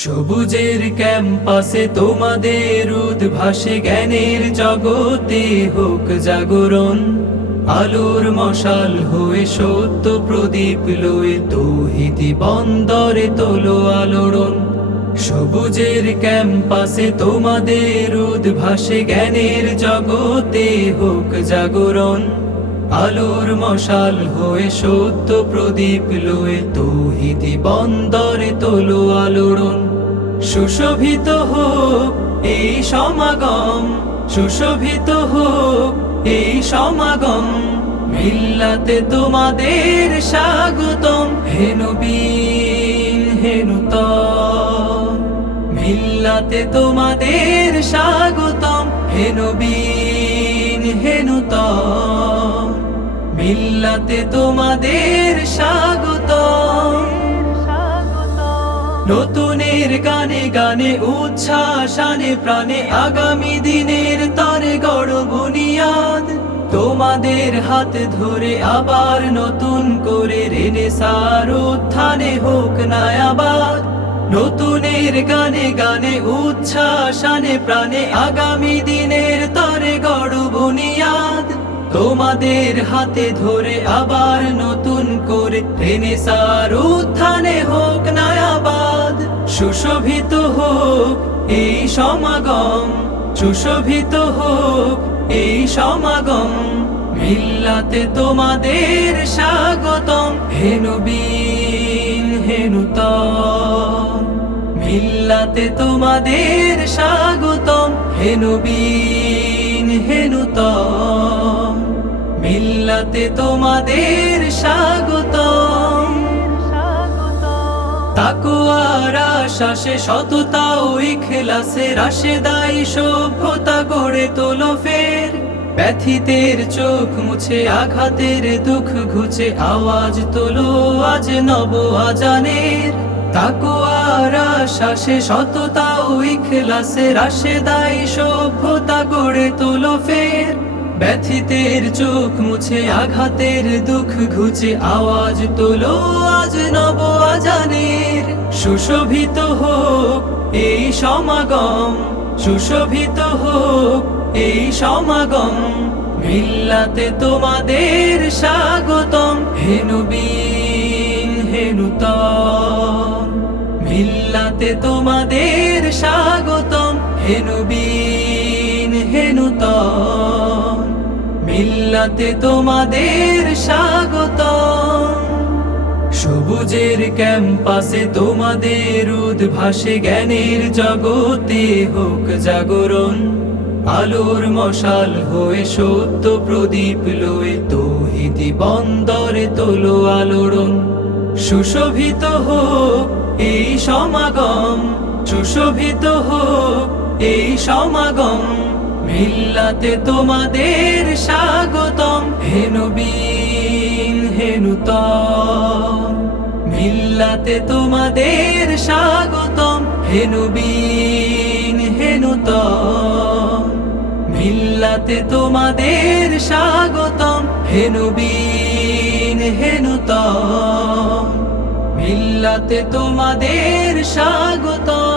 সবুজের ক্যাম্পাসে তোমাদের উদ্ভাসে জ্ঞানের জগতে হোক জাগরণ। আলোর মশাল হয়ে সত্য প্রদীপ লয়ে তৌহিদি বন্দরে তোলো আলোড়ন। সবুজের ক্যাম্পাসে তোমাদের উদ্ভাসে জ্ঞানের জগতে হোক জাগরণ। আলোর মশাল হয়ে সত্য প্রদীপ লয়ে তৌহিদি বন্দরে তোলো আলোড়ন। সুশোভিত হোক এই সমাগম, সুশোভিত হোক এই সমাগম। মিল্লাতে তোমাদের স্বাগতম, হে নবী হে নূতন। মিল্লাতে তোমাদের স্বাগতম, হে নবী হে নূতন। মিল্লাতে তোমাদের স্বাগতম। নতুনের গানে গানে উচ্ছ্বাসানে প্রাণে আগামী দিনের তরে গড় বুনিয়াদ। তোমাদের হাত ধরে আবার নতুন করে রেনেসাঁর উত্থানে হোক নায়াবাদ। নতুনের গানে গানে উচ্ছ্বাসানে প্রাণে আগামী দিনের তরে গড় বুনিয়াদ। তোমাদের হাতে ধরে আবার নতুন করে রেনেসাঁর উত্থানে হোক নায়াবাদ। সুশোভিত হোক এই সমাগম, সুশোভিত হোক এই সমাগম। মিল্লাতে তোমাদের স্বাগতম, হে নবী হে নূতন। মিল্লাতে তোমাদের স্বাগতম, হে নবী হে নূতন। মিল্লাতে তোমাদের স্বাগতম। তাকওয়ার আশ্বাসে সততা ও ইখলাসে রাশেদাই সভ্যতা গড়ে তোলো ফের। ব্যথিতের চোখ মুছে আঘাতের দুঃখ ঘুচে আওয়াজ তোলো আজ নব আজানের। তাকওয়ার আশ্বাসে সততা ও ইখলাসে রাশেদাই সভ্যতা গড়ে তোলো ফের। ব্যথিতের চোখ মুছে আঘাতের দুঃখ ঘুচে আওয়াজ তোলো আজ নব আজানের। সুশোভিত হোক এই সমাগম, সুশোভিত হোক এই সমাগম। মিল্লাতে তোমাদের স্বাগতম, হে নবী হে নূতন। মিল্লাতে তোমাদের স্বাগতম, হে নবী হে নূতন। মিল্লাতে তোমাদের স্বাগতম। সবুজের ক্যাম্পাসে তোমাদের উদ্ভাসে জ্ঞানের জগতে হোক জাগরণ। আলোর মশাল হয়ে সত্য প্রদীপ লয়ে তৌহিদি বন্দরে তোলো আলোড়ন। সুশোভিত হোক এই সমাগম, সুশোভিত হোক এই সমাগম। মিল্লাতে তোমাদের স্বাগতম, হে নবী হে নূতন। মিল্লাতে তোমাদের স্বাগতম, হে নবী হে নূতন। মিল্লাতে তোমাদের স্বাগতম, হে নবী হে নূতন। মিল্লাতে তোমাদের স্বাগতম।